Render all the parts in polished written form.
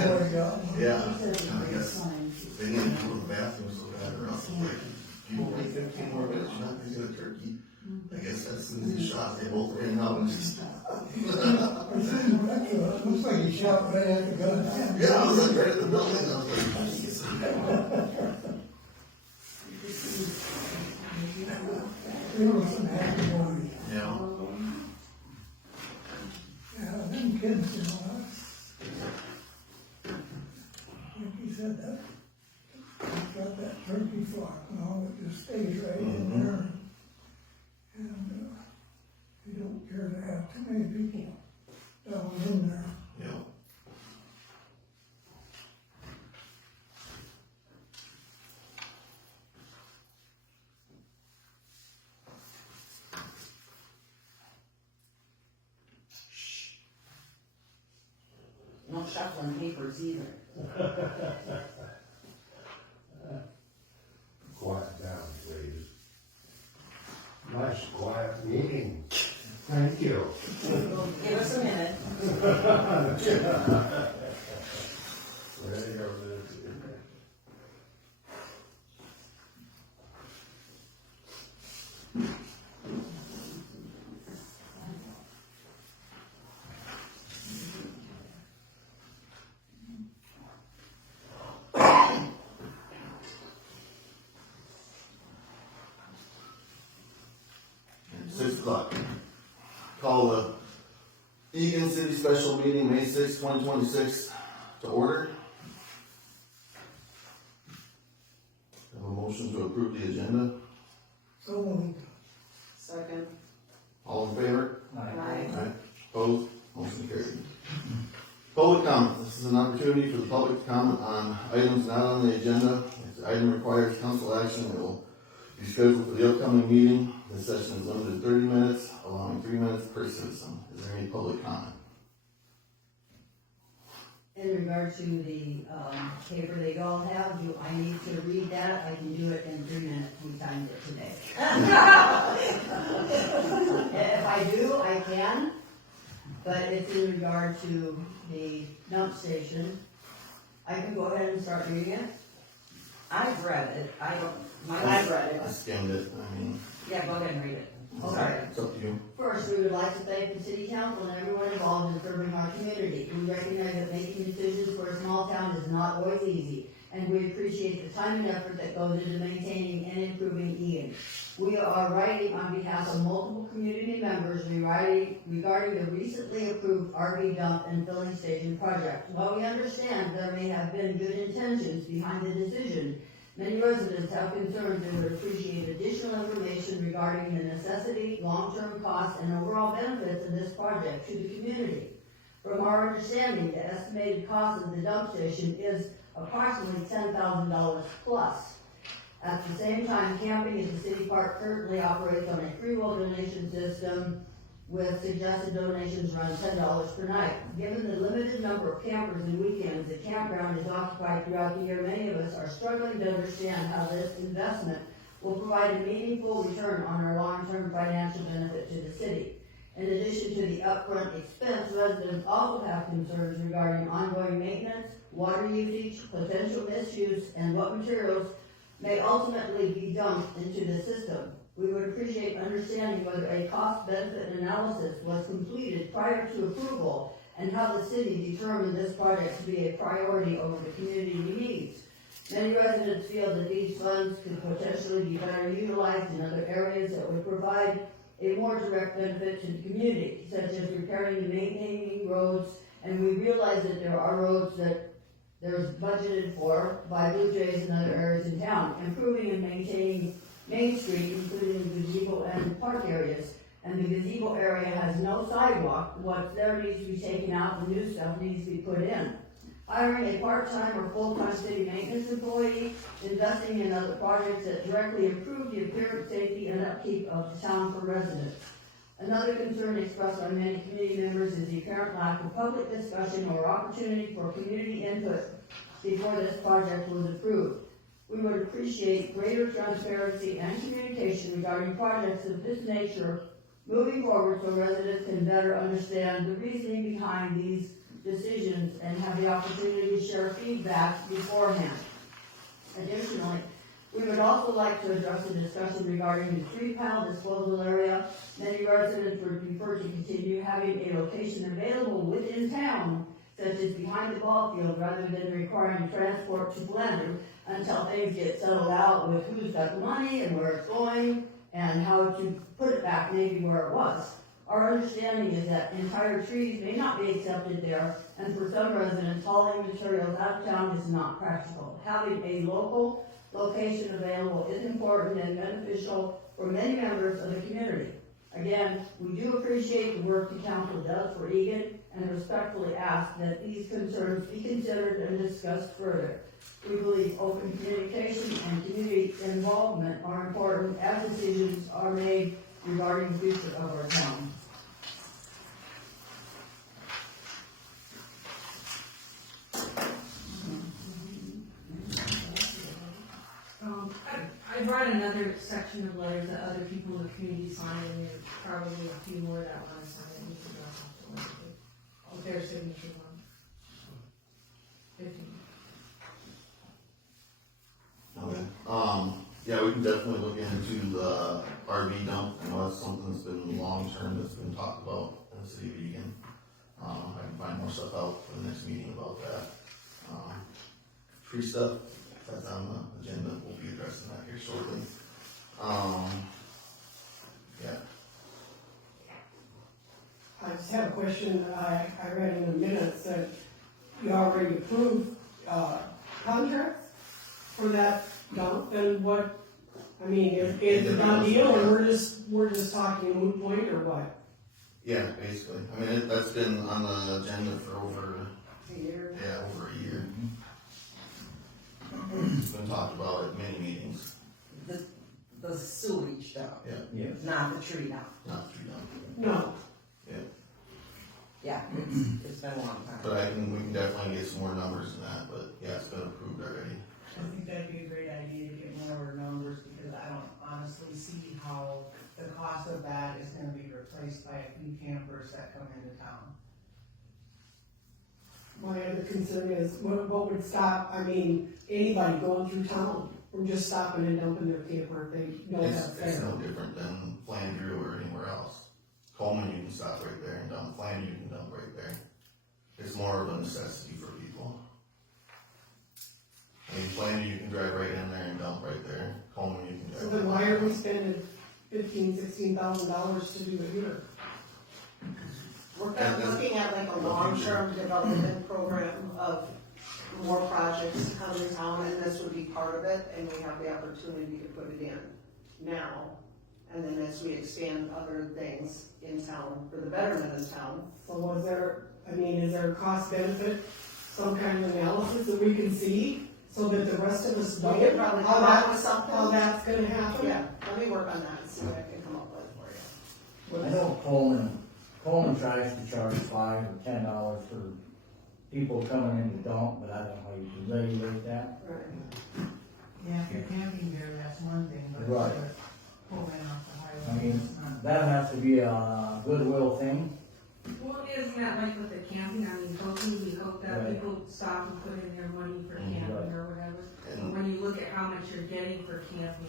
Yeah, I guess they need to go to the bathroom so bad, or else it's like, people wait 15 more minutes, you're not gonna get a turkey. I guess as soon as he shot, they both ran out and just. Looks like he shot right at the gun. Yeah, I was like right at the building, and I was like, jeez. There was some happy boys. Yeah. Yeah, them kids, you know, like he said, that, got that turkey flock, you know, it just stays right in there. And, you don't care to have too many people down in there. Yeah. No shuffling papers either. Quiet down, please. Nice quiet meeting. Thank you. Give us a minute. Ready over there. At 6 o'clock. Call the Egan City Special Meeting, May 6, 2026, to order. Have a motion to approve the agenda. So moved. Second. All in favor? Aye. Aye. Opposed? Motion carried. Public comment. This is an opportunity for the public to comment on items not on the agenda. If the item requires council action, it will be scheduled for the upcoming meeting. This session is limited to 30 minutes, allowing 3 minutes per citizen. Is there any public comment? In regard to the paper they all have, do I need to read that? I can do it in 3 minutes. We timed it today. If I do, I can, but it's in regard to the dump station. I can go ahead and start reading it. I've read it. I've read I it. skimmed it. I mean, Yeah, go ahead and read it. Okay. it's up to you. First, we would like to thank the city council and everyone involved in serving our community. We recognize that making decisions for a small town is not always easy, and we appreciate the time and effort that goes into maintaining and improving Egan. We are writing on behalf of multiple community members regarding the recently approved RV dump and filling station project. While we understand there may have been good intentions behind the decision, many residents have concerns and would appreciate additional information regarding the necessity, long-term costs, and overall benefits of this project to the community. From our understanding, the estimated cost of the dump station is approximately $10,000 plus. At the same time, camping at the city park currently operates on a free will donation system with suggested donations around $10 per night. Given the limited number of campers and weekends the campground is occupied throughout the year, many of us are struggling to understand how this investment will provide a meaningful return on our long-term financial benefit to the city. In addition to the upfront expense, residents also have concerns regarding ongoing maintenance, water usage, potential misuse, and what materials may ultimately be dumped into the system. We would appreciate understanding whether a cost-benefit analysis was completed prior to approval and how the city determined this project to be a priority over the community needs. Many residents feel that these funds could potentially be better utilized in other areas that would provide a more direct benefit to the community, such as repairing and maintaining roads, and we realize that there are roads that there's budgeted for by Blue Jays and other areas in town, improving and maintaining Main Street, including the gazebo and park areas, and the gazebo area has no sidewalk. What's there needs to be taken out, the new stuff needs to be put in. Hiring a part-time or full-time city maintenance employee, investing in other projects that directly improve the appearance, safety, and upkeep of the town for residents. Another concern expressed by many community members is the apparent lack of public discussion or opportunity for community input before this project was approved. We would appreciate greater transparency and communication regarding projects of this nature moving forward so residents can better understand the reasoning behind these decisions and have the opportunity to share feedback beforehand. Additionally, we would also like to address a discussion regarding the tree pile disposal area. Many residents would prefer to continue having a location available within town, such as behind the ball field, rather than requiring transport to Blender until things get settled out with who's got the money and where it's going and how to put it back maybe where it was. Our understanding is that entire trees may not be accepted there, and for some residents, hauling materials out of town is not practical. Having a local location available is important and beneficial for many members of the community. Again, we do appreciate the work the council does for Egan and respectfully ask that these concerns be considered and discussed further. We believe open communication and community involvement are important as decisions are made regarding the future of our town. I brought another section of letters that other people in the community signed, and there's probably a few more that want to sign it, need to drop off the letter with their signature on. 15. Okay, yeah, we can definitely look into the RV dump. I know that's something that's been long-term, that's been talked about in the city of Egan. I can find more stuff out for the next meeting about that. Tree stuff, that's on the agenda, we'll be addressing that here shortly. Yeah, I just have a question. I read in the minutes that you already approved, contracts for that dump, and what, I mean, is it a done deal, and we're just talking a moot point, or what? yeah, basically, I mean, that's been on the agenda for over A year? Yeah, over a year. It's been talked about at many meetings. The sewage dump, Yeah, not the tree dump. not tree dump. No. Yeah, Yeah, it's been a long time. but we can definitely get some more numbers than that, but yeah, it's been approved already. I think that'd be a great idea to get more numbers, because I don't honestly see how the cost of that is gonna be replaced by a few campers that come into town. My other concern is, what would stop, I mean, anybody going through town from just stopping and dumping their camper if they know that's It's there? no different than Flandreau or anywhere else. Coleman, you can stop right there and dump. Flandreau, you can dump right there. It's more of a necessity for people. I mean, Flandreau, you can drive right in there and dump right there. Coleman, you can drive. So then why are we spending $16,000 to do it here? We're kind of looking at like a long-term development program of more projects to come in town, and this would be part of it, and we have the opportunity to put it in now. And then as we expand other things in town for the betterment of town. So was there, I mean, is there a cost benefit, some kind of analysis that we can see, so that the rest of us know We could probably come up with something. how that's gonna happen? Yeah, let me work on that and see what I can come up with for you. I know Coleman tries to charge $5 or $10 for people coming in to dump, but I don't know how you can regulate that. Right. Yeah, if you're camping there, that's one thing, but Right. to pull in off the I highway, mean, it's not. that has to be a goodwill thing. Well, isn't that like with the camping, I mean, hoping, we hope that Right. people stop and put in their money for Mhm. camping Right. or whatever. And- But when you look at how much you're getting for camping,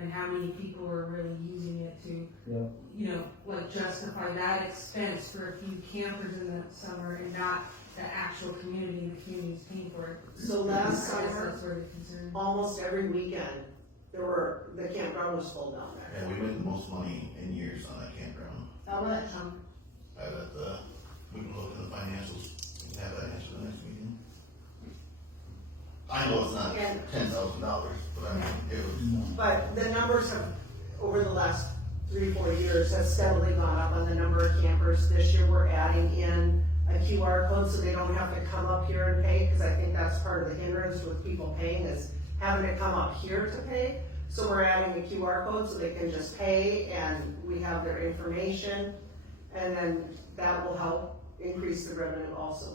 and how many people are really using it to, Yeah. you know, like justify that expense for a few campers in the summer and not the actual community, the community's paying for it. So last I guess summer, that's sort of concern. almost every weekend, the campground was full down there. Yeah, we made the most money in years on that campground. How much? I bet we can look in the financials, we can have that answer the next meeting. I know it's not And- $10,000, but I mean, it was, But the numbers have, over the last 3-4 years, have steadily gone up on the number of campers. This year, we're adding in a QR code so they don't have to come up here and pay, because I think that's part of the hindrance with people paying is having to come up here to pay. So we're adding a QR code so they can just pay, and we have their information, and then that will help increase the revenue also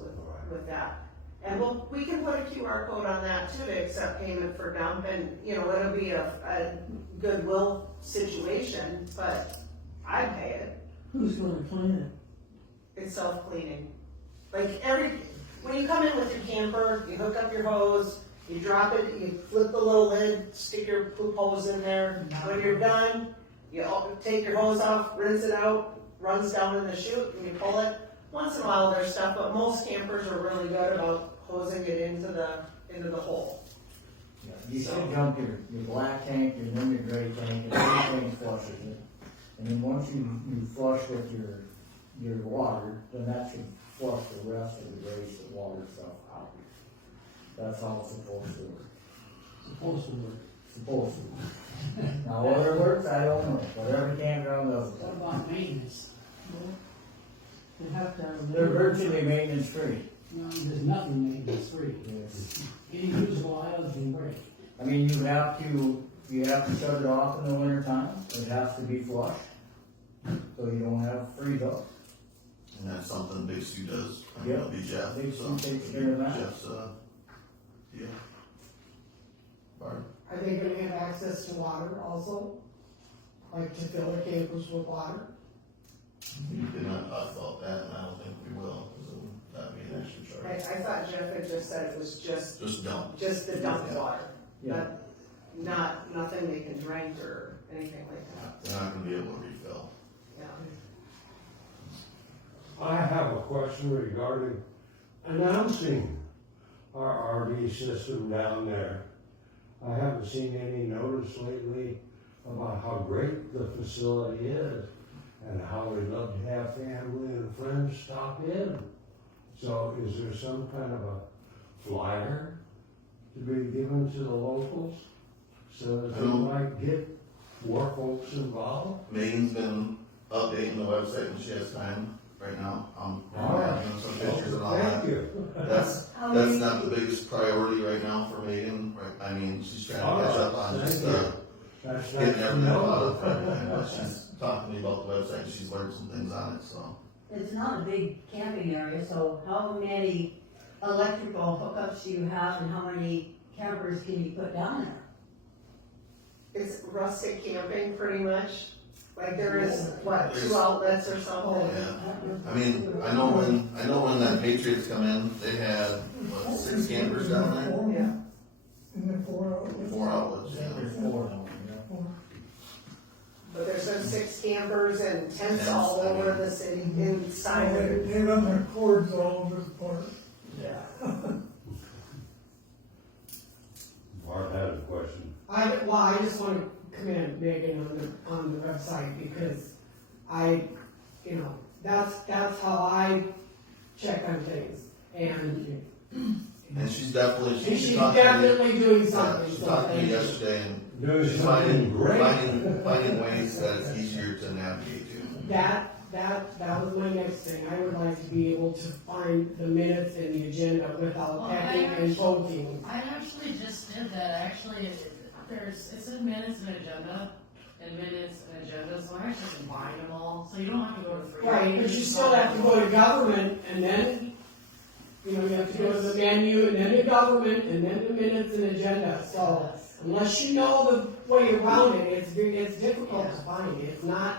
with that. And we can put a QR code on that too, to accept payment for dump, and, you know, it'll be a goodwill situation, but I'd pay it. Who's gonna clean it? It's self-cleaning. When you come in with your camper, you hook up your hose, you drop it, you flip the little lid, stick your poop hose in there. When you're done, you take your hose off, rinse it out, runs down in the chute, and you pull it. Once in a while there's stuff, but most campers are really good about hosing it into the hole. You should dump your black tank and then your gray tank, and everything flushes it. And then once you flush with your water, then that should flush the rest of the gray water stuff out. That's how it's supposed to work. Supposed to work. Supposed to. Now, whether it works, I don't know, but every campground does it. What about maintenance? They have to have. They're virtually maintenance free. No, there's nothing maintenance free. It's, Any usable items can break. I mean, you have to shut it off in the winter time. It has to be flushed, so you don't have freeze up. And that's something Big Stu does. I mean, Yep. it'll be Jeff. Big Stu so takes care of that. Jeff's, yeah. Barb? Are they gonna have access to water also? Like to fill their campers with water? We did not talk about that, and I don't think we will, because that'd be an extra I charge. thought Jeff had just said it was just Just dump. the dump water. Yeah. Nothing they can drink or anything like that. They're not gonna be able to refill. Yeah. I have a question regarding announcing our RV system down there. I haven't seen any notice lately about how great the facility is and how we'd love to have family and friends stop in. So is there some kind of a flyer to be given to the locals so that they might get more folks involved? Megan's been updating the website when she has time right now. All right. Doing some pictures and all that. Thank you. That's not the biggest priority right now for Megan, right? I mean, she's trying to catch up on just, That's getting nice to everything out of know. everything, but she's talking to me about the website, and she's learned some things on it, so. It's not a big camping area, so how many electrical hookups do you have and how many campers can you put down there? It's rustic camping pretty much. Like there is, what, There's- 2 outlets or something? Yeah, I mean, I know when that Patriots come in, they had, what, 6 campers down there? Yeah. In the 4 outlets. 4 outlets, yeah. There's 4 of them, yeah. But there's been 6 campers and tents Tents, all I over mean. the city So inside. they run their cords all over the park. Yeah. Barb had a question. I just wanna commend Megan on the website because that's how I check on things. And And she's she's talked to me. definitely doing Yeah, something, she so talked to me thank you. yesterday, and Doing she's something great. finding ways that it's easier to navigate to. That was my next thing. I would like to be able to find the minutes and the agenda without Well, pecking and poking. I actually just did that, actually, it's in minutes and agenda, so I actually combine them all, so you don't have to go to 3. Right, but you still have to go to government and then, you have to go to the menu and then the government and then the minutes and agenda. So unless you know the way around it, it's difficult to find. It's not,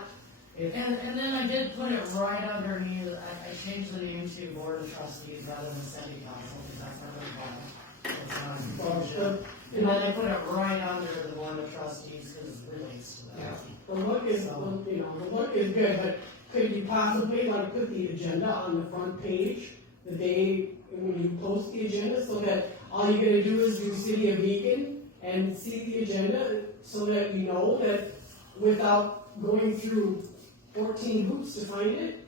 And then I did put it right underneath, I changed the name to Board of Trustees rather than City Council, because that's not really fun. It's not confusion. And then I put it right under the Board of Trustees, because it relates to that. the look is good, but could you possibly like put the agenda on the front page the day when you post the agenda so that all you're gonna do is do City of Egan and see the agenda so that you know that without going through 14 hoops to find it?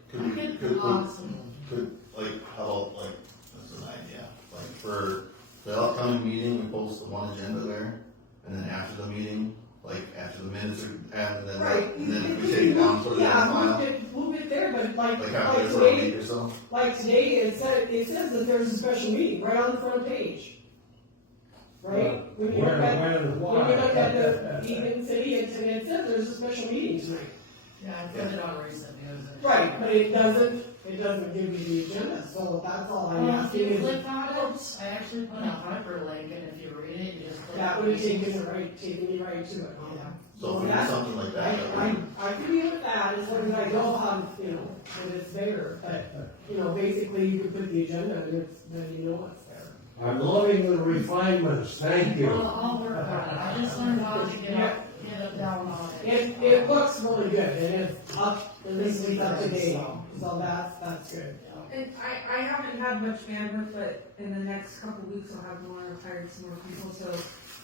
How about, that's an idea, like, for the upcoming meeting, we post the one agenda there, and then after the meeting, like, after the minutes are, and then we take it down, put it in the Yeah, file, move it there, but like after it's for a week today, or so. like today, it says that there's a special meeting right on the front page. Right? When you look at the Egan City, it says there's a special meeting tonight. Yeah, I put it on recent news. Right, but it doesn't give you the agenda, so that's all I'm If asking you is, click on it, I actually put a hyperlink, and if you read it, you just click. that would have taken me right to it. So if we do something like that, I agree with that, as long as I know how, that it's there, but you know, basically you could put the agenda and it's, then you know it's there. I'm loving the refinements, thank you. Well, I'll work on it, I just learned how to get it down on it. It looks really good, and it's up, at least it's up to date, so that's good. And I haven't had much bandwidth, but in the next couple weeks I'll have more, I've hired some more people, so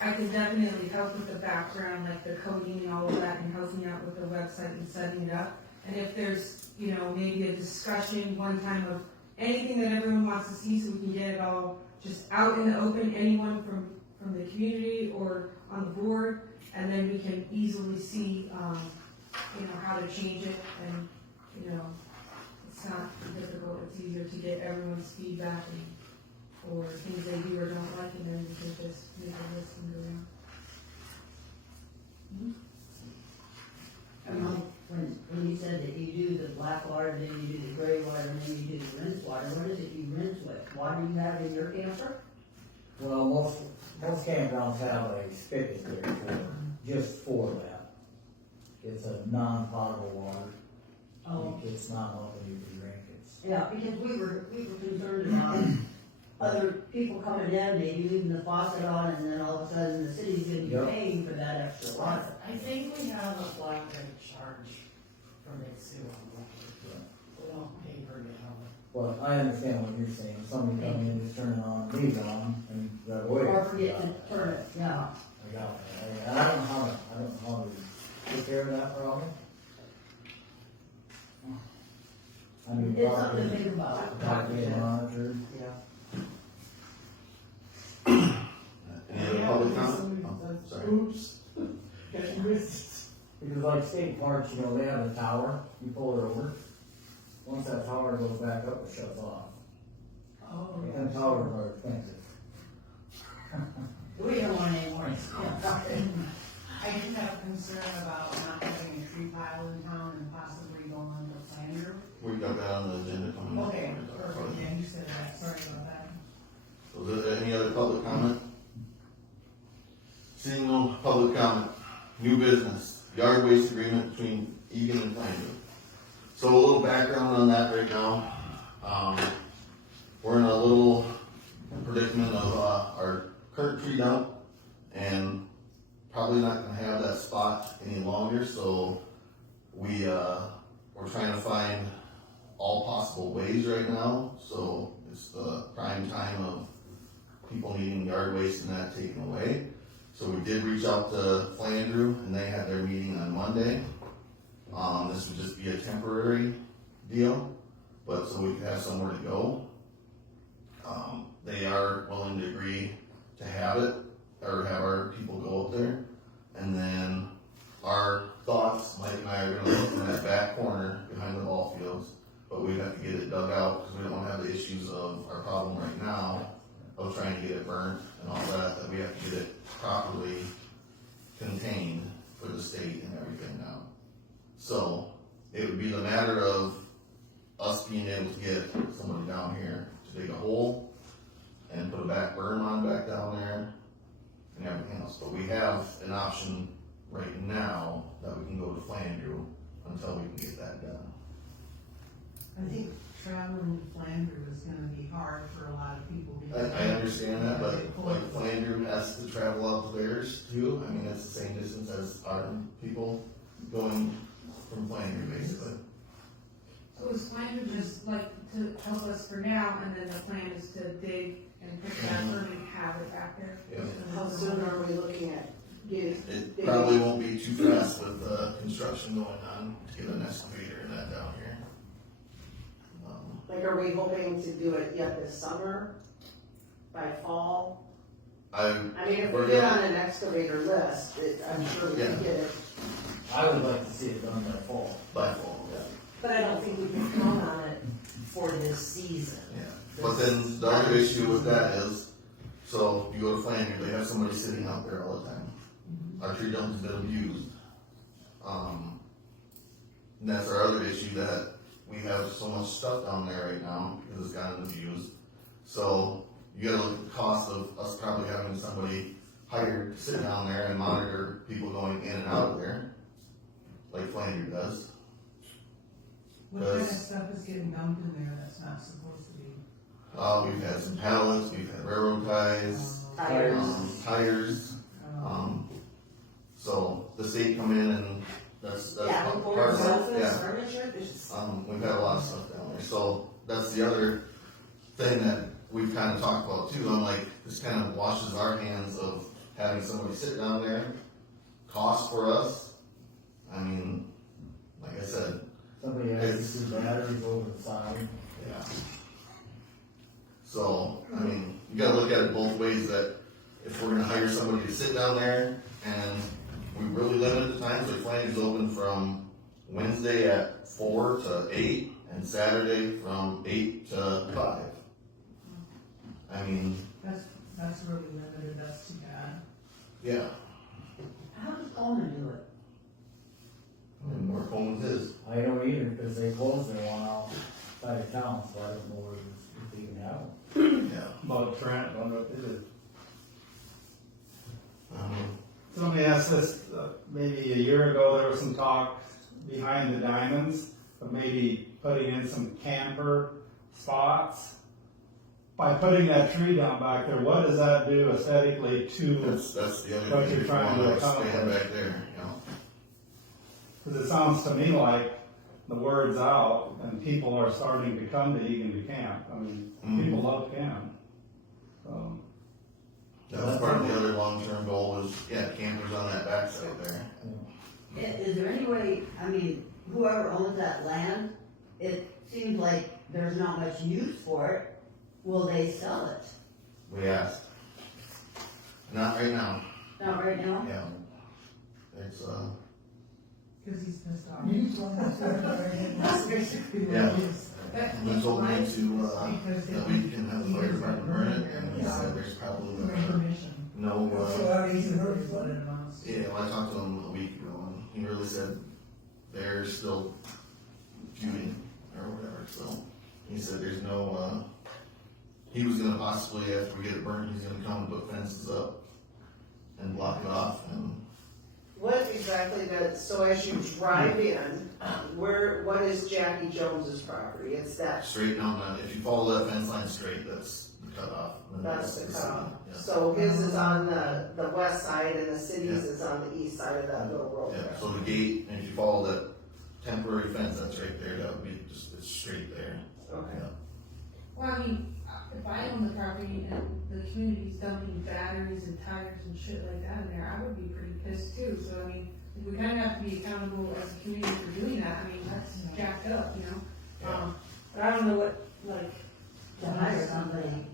I can definitely help with the background, like the coding and all of that, and helping out with the website and setting it up. And if there's, you know, maybe a discussion one time of anything that everyone wants to see, so we can get it all just out in the open, anyone from the community or on the board, and then we can easily see, you know, how to change it, and, you know, it's not difficult, it's easier to get everyone's feedback and, or things they do or don't like, and then we can just make a list and go down. I know, when you said that you do the black water, then you do the gray water, and then you do the rinse water, what is it you rinse with? Water you have in your camper? Well, most campgrounds have a spigot there just for that. It's a non-potable water. Oh. It's not open, you can drink it. Yeah, because we were concerned about other people coming in, maybe leaving the faucet on, and then all of a sudden the city's gonna be Yep. paying for that extra water. I think we have a flat rate charge for Mitsui on water. We don't pay per gallon. Well, I understand what you're saying. Somebody come in, just turn it on, leave it on, and right away. Or forget to turn it, yeah. I got it. I don't know how to take care of that problem. I mean, It's something to think about. properly monitored. Any other public comment? Oh, sorry. Oops. Got you missed. Because like state parks, you know, they have a tower, you pull it over. Once that tower goes back up, it shuts off. Oh, And towers are expensive. We don't want any more. I do have concern about not having a tree pile in town and possibly going to Flanders. We've got that on the agenda coming up. Okay, perfect, yeah, you said that, sorry about that. So is there any other public comment? Seeing no public comment, new business, yard waste agreement between Egan and Plainview. So a little background on that right now. We're in a little predicament of, our current tree dump, and probably not gonna have that spot any longer, so we're trying to find all possible ways right now, so it's the prime time of people needing yard waste and that taken away. So we did reach out to Flandrew, and they had their meeting on Monday. This would just be a temporary deal, but so we could have somewhere to go. They are willing to agree to have it, or have our people go up there. And then our thoughts, Mike and I are gonna look in that back corner behind the ball fields, but we have to get it dug out, because we don't want to have the issues of our problem right now of trying to get it burnt and all that we have to get it properly contained for the state and everything now. So, it would be the matter of us being able to get somebody down here to dig a hole and put a back berm on back down there and everything else. But we have an option right now that we can go to Flandrew until we can get that done. I think traveling to Flanders is gonna be hard for a lot of people. I understand that, but like Flandrew has to travel up theirs too. I mean, it's the same distance as our people going from Flandrew basically. So is Flanders just like to help us for now, and then the plan is to dig and put that berm and have it back there? Yeah. How soon are we looking at getting? It probably won't be too fast with construction going on to get an excavator and that down here. Like, are we hoping to do it yet this summer, by fall? I mean, if we get on an excavator list, I'm sure we can get it. I would like to see it done by fall. By fall, yeah. But I don't think we can count on it for this season. Yeah, but then the other issue with that is, so you go to Flandrew, they have somebody sitting out there all the time. Our tree dump has been abused. And that's our other issue, that we have so much stuff down there right now because it's gotten abused. So you gotta look at the cost of us probably having somebody hired to sit down there and monitor people going in and out of there, like Flandrew does. What kind of stuff is getting dumped in there that's not supposed to be? We've had some pallets, we've had railroad ties, tires, so the state come in and that's Yeah, part boards, of it, sofas, yeah. furniture, there's, We've had a lot of stuff down there, so that's the other thing that we've kind of talked about too. I'm like, this kind of washes our hands of having somebody sit down there, cost for us. I mean, like I said, Somebody has to do batteries over the side. yeah. So, I mean, you gotta look at it both ways, that if we're gonna hire somebody to sit down there, and we really limit the times, like Flanders open from Wednesday at 4 to 8, and Saturday from 8 to 5. I mean, That's really limited, that's too bad. yeah, how does Coleman do it? and more Coleman's is. I don't either, because they closed their one outside of town, so I don't know where if they even have them. Yeah. About Trent, I wonder what they did. Um, Somebody asked this, maybe a year ago, there was some talk behind the diamonds of maybe putting in some camper spots. By putting that tree down back there, what does that do aesthetically to, that's the other What thing, you're trying to expand accomplish. back there, you know. because it sounds to me like the word's out and people are starting to come to Egan to camp. I mean, people love camp. So, That was part of the other long-term goal was, yeah, campers on that backside there. Is there any way, I mean, whoever owns that land, it seems like there's not much use for it, will they sell it? We asked. Not right now, Not right now? yeah. It's, Cause he's pissed off. You just want to say it. That's basically what Yeah. it is. we told me to, Because that we can have the fire department burn it, and he said there's probably, Information. no, So how do you hurt Is what it? it amounts to. yeah, well, I talked to him a week ago, and he really said they're still feuding, or whatever, so. He said there's no, he was gonna possibly, after we get it burned, he's gonna come and put fences up and block it off, and What exactly does, so as you drive in, what is Jackie Jones's property? It's that, straight down the, if you follow that fence line straight, that's the cutoff. And then that's the city, cutoff. yeah. So his is on the west side and the city's Yeah. is on the east side of that little road Yeah, there. so the gate, and if you follow that temporary fence that's right there, that would be just, it's straight there. Okay. Yeah. Well, I mean, if I own the property and the community's dumping batteries and tires and shit like that in there, I would be pretty pissed too, so I mean, we kinda have to be accountable as a community for doing that, I mean, that's jacked up, you know? Yeah. But I don't know what, like, To hire somebody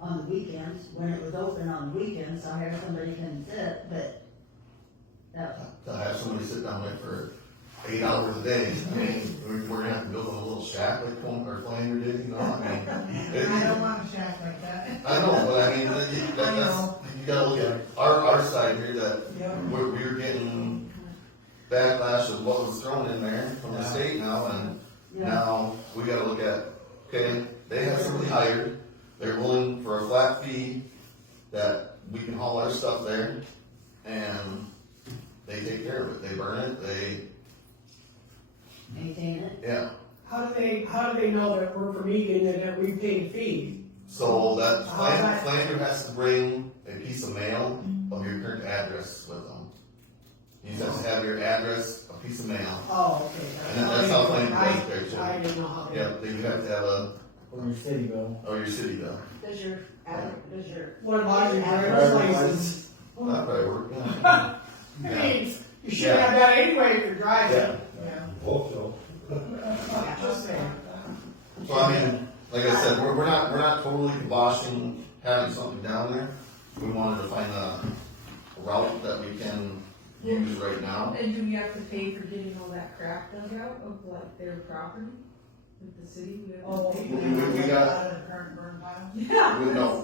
on the weekends, when it was open on the weekends, so hire somebody can sit, but that, To have somebody sit down there for 8 hours a day, I mean, we're gonna have to build a little shack like Flanger did, you know, I mean. I don't want a shack like that. I know, but I mean, that's, you gotta look at our side here, that Yeah. we're getting backlash of what was thrown in there from the state now, and now we gotta look at, okay, they have somebody hired, they're willing for a flat fee that we can haul our stuff there, and they take care of it, they burn it, they, maintain it. yeah. How do they know that we're from Egan and that we paid fees? So that Flander has to bring a piece of mail of your current address with them. You just have to have your address, a piece of mail. Oh, okay. And that's how Flander does it there too. I didn't know how. Yeah, then you have to have Or your city bill. your city bill. Does your, does your, What about your driver's Driver's license? Well, that probably work, yeah. I mean, you should have that anyway if you're driving. Yeah. Yeah. hope so. Just saying. So I mean, like I said, we're not totally kiboshing having something down there. We wanted to find a route that we can use right now. and do we have to pay for getting all that crap dug out of like their property? With the city, we have Oh, to pay? We got- Out of the current burn pile. Yeah.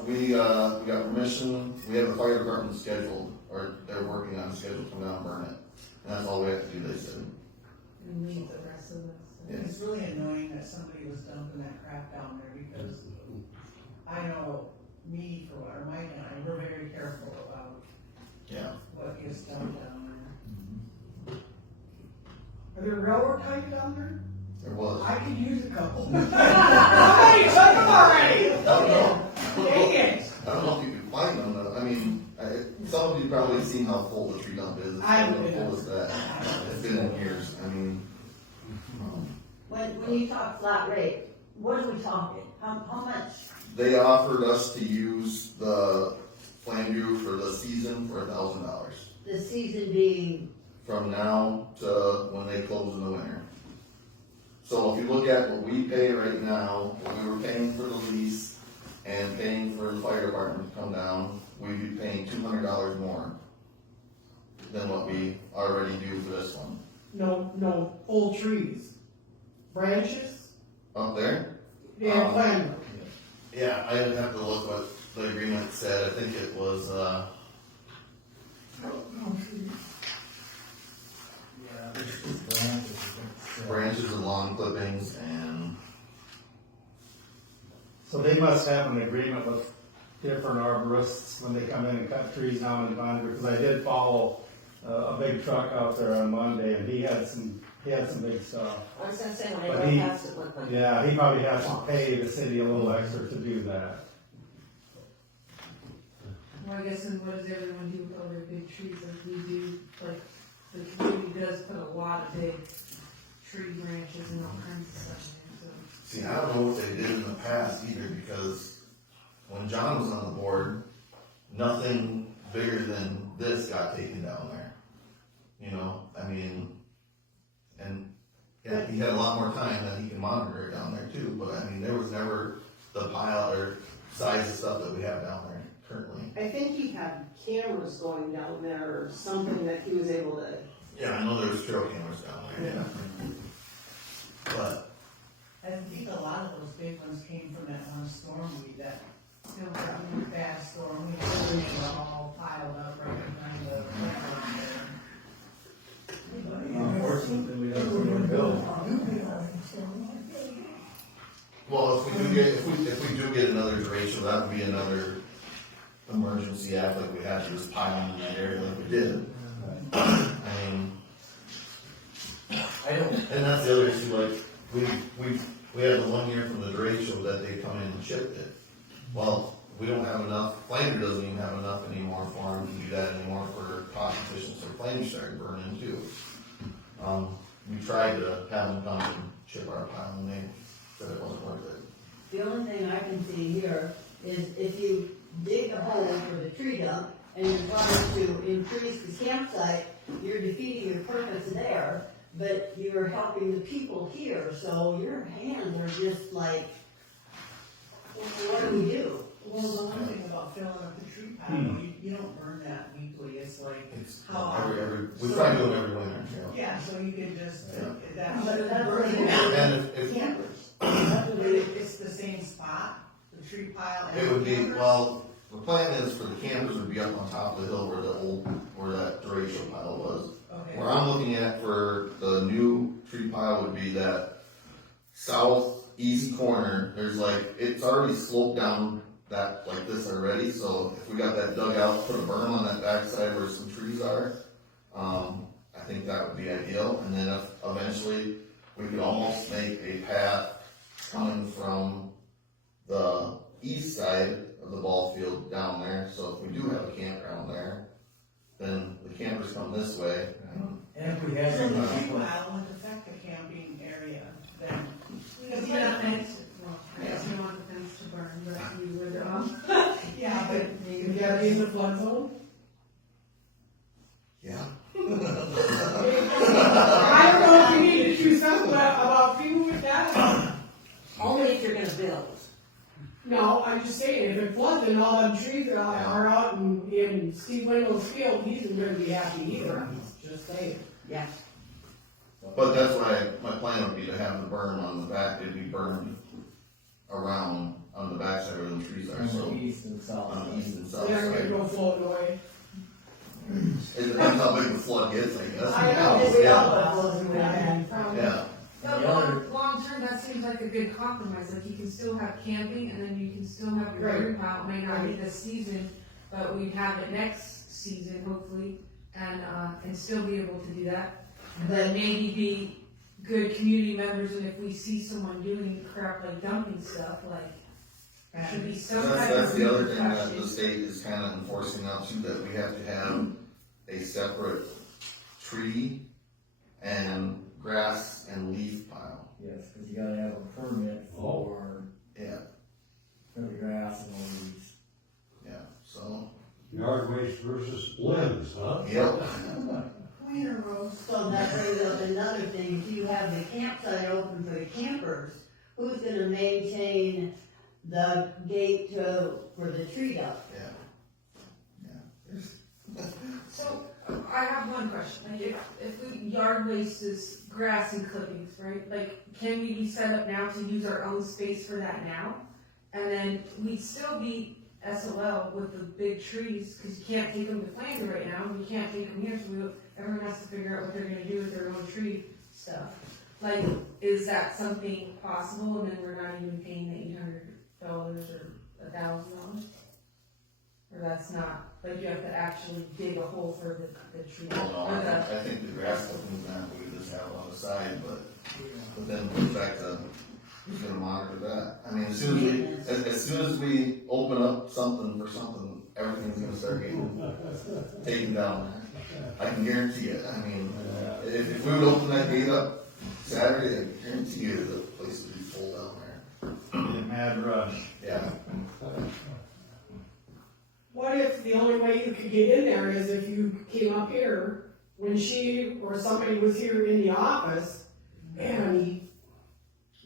We got permission, we have the fire department scheduled, or they're working on a schedule to come down and burn it. And that's all we have to do, they said. And leave the rest of this. Yeah. It's really annoying that somebody was dumping that crap down there because I know me, for one, or Mike and I, we're very careful about Yeah. what gets dumped down there. Are there railroad ties down there? There was. I could use a couple. Somebody took them already. I don't know. Dang it. I don't know if you can find them though. I mean, some of you probably seen how full the tree dump is. It's I haven't how been. full as that. It's been in years. I mean, When you talk flat rate, what are we talking? How much? they offered us to use the Flandview for the season for $1,000. The season being, From now to when they close in the winter. So if you look at what we pay right now, what we were paying for the lease and paying for the fire department to come down, we'd be paying $200 more than what we already do for this one. No, whole trees. Branches, Up there? they're planted. Yeah, I'd have to look what the agreement said. I think it was, No, see, branches and lawn clippings and, So they must have an agreement with different arborists when they come in and cut trees down in Concord, because I did follow a big truck out there on Monday, and he had some big stuff. I was gonna say, when But I he- go past it, looked like. Yeah, he probably has to pay the city a little extra to do that. Well, I guess, and what does everyone do with all their big trees, like we do, like, the community does put a lot of big tree branches and all kinds of stuff in there, so. see, I don't know what they did in the past either, because when John was on the board, nothing bigger than this got taken down there. You know, I mean, and, yeah, he had a lot more time that he can monitor it down there too, but I mean, there was never the pile or size of stuff that we have down there currently. I think he had cameras going down there or something that he was able to. Yeah, I know there was trail cameras down there, yeah. But, I think a lot of those big ones came from that one storm that really bad storm. We were all piled up right behind the plant there. Unfortunately, we have we're to gonna build. build a new building, something like that. well, if we do get another derecho, that would be another emergency act like we had to just pile in that area like we did. I mean, I don't, and that's the other issue, like, we had the 1 year from the derecho that they come in and chipped it. Well, we don't have enough, Flander doesn't even have enough anymore for them to do that anymore for cost efficiency, so Flander started burning too. We tried to have them come and chip our pile and they said it wasn't worth it. the only thing I can see here is if you dig a hole for the tree dump and you're trying to increase the campsite, you're defeating your purpose there, but you're helping the people here, so your hands are just like, what do we do? Well, the one thing about filling up the tree pile, you don't burn that weekly, it's like, It's how often? we try to do them every winter, you know. Yeah, so you can just, But that, that's burning what that, And if, campers. but it's the same spot, the tree pile and it would be, campers? well, the plan is for the campers would be up on top of the hill where that derecho pile was. Okay. Where I'm looking at for the new tree pile would be that southeast corner, there's like, it's already sloped down that, like this already, so if we got that dug out, put a berm on that backside where some trees are, I think that would be ideal, and then if eventually, we could almost make a path coming from the east side of the ball field down there, so if we do have a campground there, then the campers come this way, and if we had So some the tree people, pile wouldn't affect the camping area then? Because you don't fence, well, I guess you don't want the fence to burn, but you would, Yeah, but You gotta be in the flood zone? yeah. I don't know if you need to do something about people with that. Only if you're gonna build. No, I'm just saying, if it floods and all them trees are out in Steve Wendell's field, he's not gonna be happy either, I'm just saying. Yeah. But that's why my plan would be to have the berm on the back, it'd be burned around on the backside where the trees are, on so the east and south. on the east and south They aren't gonna side. go floating away. It depends how big the flood gets, I guess. I know, Just Yeah. all what flows in there. Yeah, But The other- long term, that seems like a good compromise, like you can still have camping and then you can still have your Right. burn pile, it may not be this season, but we'd have it next season hopefully, and still be able to do that. And then maybe good community members, and if we see someone doing crap like dumping stuff, like, there should be some kind of. That's the other thing that the repercussion. state is kind of enforcing now too, that we have to have a separate tree and grass and leaf pile. Yes, cause you gotta have a permit for Yeah, the grass and all these. yeah, so, Yard waste versus limbs, huh? yep. Cleaner roads. So that brings up another thing, if you have the campsite open for the campers, who's gonna maintain the gate for the tree dump? So, I have one question, like, if we yard waste is grass and clippings, right? Like, can we be set up now to use our own space for that now? And then we'd still be SOL with the big trees, cause you can't take them to Flanders right now, and you can't take them here, so everyone has to figure out what they're gonna do with their own tree stuff. Like, is that something possible, and then we're not even paying $800 or $1,000? Or that's not, like you have to actually dig a hole for the tree? Well, no, or the- I think the grass clippings that we just have on the side, but then it goes back to who's gonna monitor that? I mean, as soon as we open up something for something, everything's gonna start getting taken down. I can guarantee it. I mean, if we would open that gate up Saturday, I guarantee you the place would be full down there. Mad rush. Yeah. What if the only way you could get in there is if you came up here when she or somebody was here in the office, and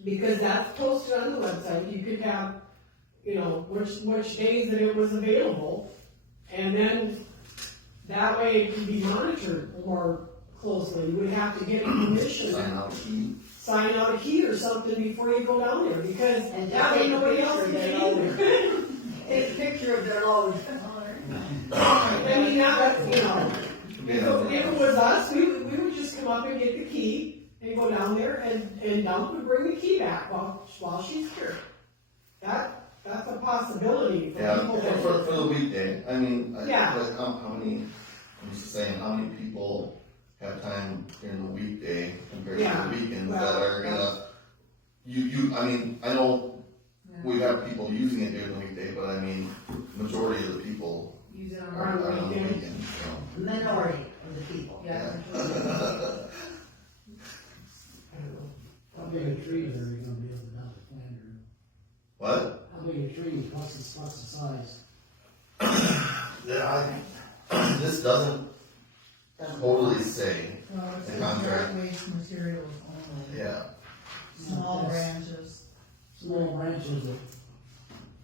because that's posted on the website, you could have, you know, which days that it was available, and then that way it could be monitored more closely. You would have to get permission, sign out a key or something before you go down there, because And that way take a nobody picture else of can their get load. in there. Take a picture of their load. I mean, that, you know, Yeah. if it was us, we would just come up and get the key and go down there and dump and bring the key back while she's here. That's a possibility for Yeah, people that. for the weekday, I mean, Yeah. like how many, I'm just saying, how many people have time during the weekday compared to Yeah, the weekends well, that are gonna, I mean, I know we have people using it during the weekday, but I mean, majority of the people Use it on are our on the weekend. weekend, so. Minority of the people. Yeah. How big a tree are you gonna be able to dump at Flanders? What? How big a tree, what's the size? Yeah, this doesn't totally say, Well, it's The contract. yard waste materials only, yeah. small branches. Small branches that,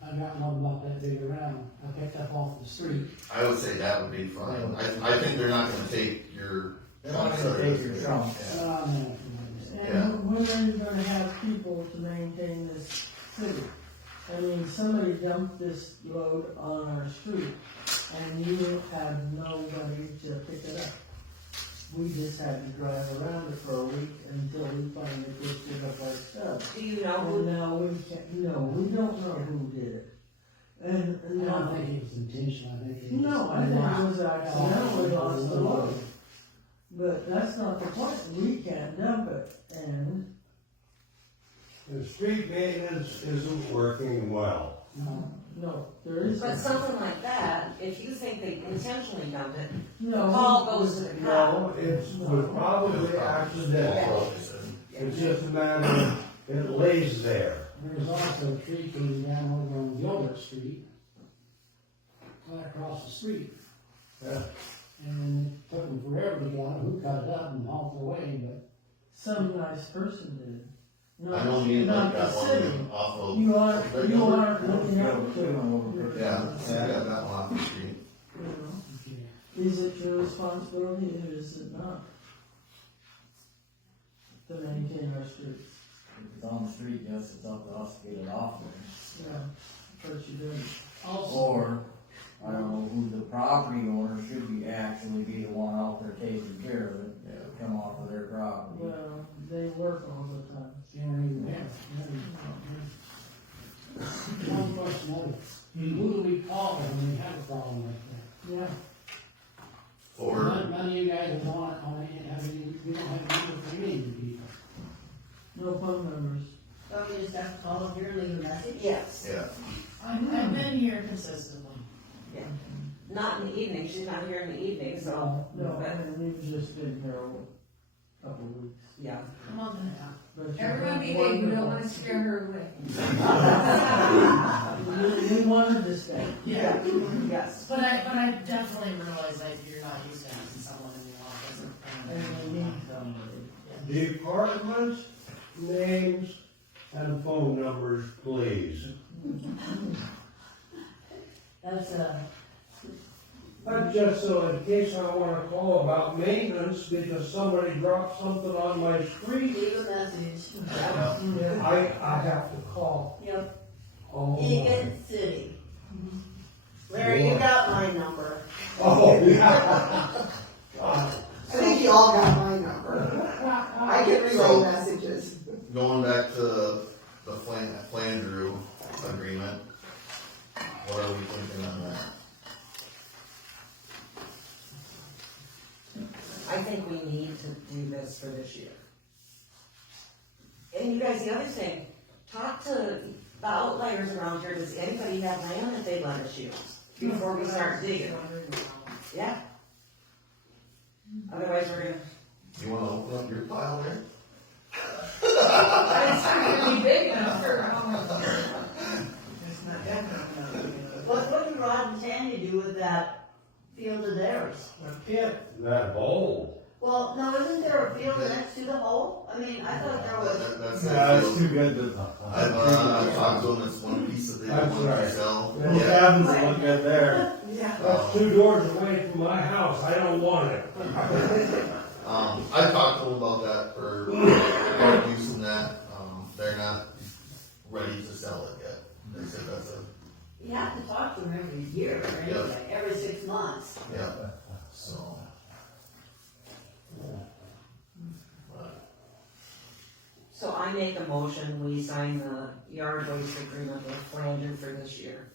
I got one about that big around, I picked up off the street. I would say that would be fine. I think they're not gonna take your. They're not gonna take your trunk. Yeah. No. Yeah. And when are you gonna have people to maintain this city? I mean, somebody dumped this load on our street, and you have nobody to pick it up. We just had to drive around it for a week until we finally picked it up ourselves. Do you know And who, now we can't, no, we don't know who did it. And, I don't think it was intentional, I think it was. no, I think it was accidental, we lost the load. But that's not the point, we can't dump it, and The street maintenance isn't working well. no, there is. but something like that, if you think they intentionally dumped it, No. call goes to the cop. No, it was probably accidental. It's just a matter of, it lays there. There's also a tree came down over on Gilbert Street, right across the street. Yeah. And it took them forever to get out, who cut it up and hauled it away, but Some nice person did. I don't mean like Not that the city. one off of. You aren't looking out to it, Yeah, I got that one off the street. you know. Is it your responsibility or is it not? To maintain our streets? If it's on the street, yes, it's up to us to get it off there. Yeah, but you didn't. also, Or, I don't know who the property owner should be actually be the one out there taking care of it, come off of their property. Well, they work all the time. you don't even have, one question, who do we call when we have a problem like that? Yeah. Or, None of you guys want it on it, I mean, we don't have a number for any of the people. No phone numbers. So we just have to call up here and leave a message? Yes. Yeah. I've been here consistently. Not in the evening, she's not here in the evening, so. No, but- and we've just been here a couple of weeks. Yeah. A month and a half. But you've Everyone been behave, we don't wonderful. wanna scare her away. We wanted to stay. Yeah. Yes. But I definitely realize that you're not used to having someone in the office. And we need somebody. Departments, names, and phone numbers, please. That's, But just so in case I wanna call about maintenance because somebody dropped something on my street, leave a message. I have to call. Yep, Oh, Egan City. Larry, you got my number. Oh, yeah. I think you all got my number. I can relay So- messages. Going back to the Flandreau agreement, what are we thinking on that? I think we need to do this for this year. And you guys, the other thing, talk to the outliers around here, does anybody have land that they'd let us use before we start digging? Yeah. Otherwise, we're gonna. You wanna open up your pile there? But it's not gonna be big enough for, It's not definitely. What did Rod and Tanya do with that field of theirs? That hole. Well, no, isn't there a field next to the hole? I mean, I thought there was. That's That's too good to. I've talked to them, it's one piece that they That's want to right. sell. Those cabins that look good there. Yeah. That's 2 doors away from my house, I don't want it. I talked to them about that for part use and that, they're not ready to sell it yet. They said that's a, You have to talk to them every year, anyway, every 6 months. yeah, so. So I make a motion, we sign the yard waste agreement with Flanders for this year.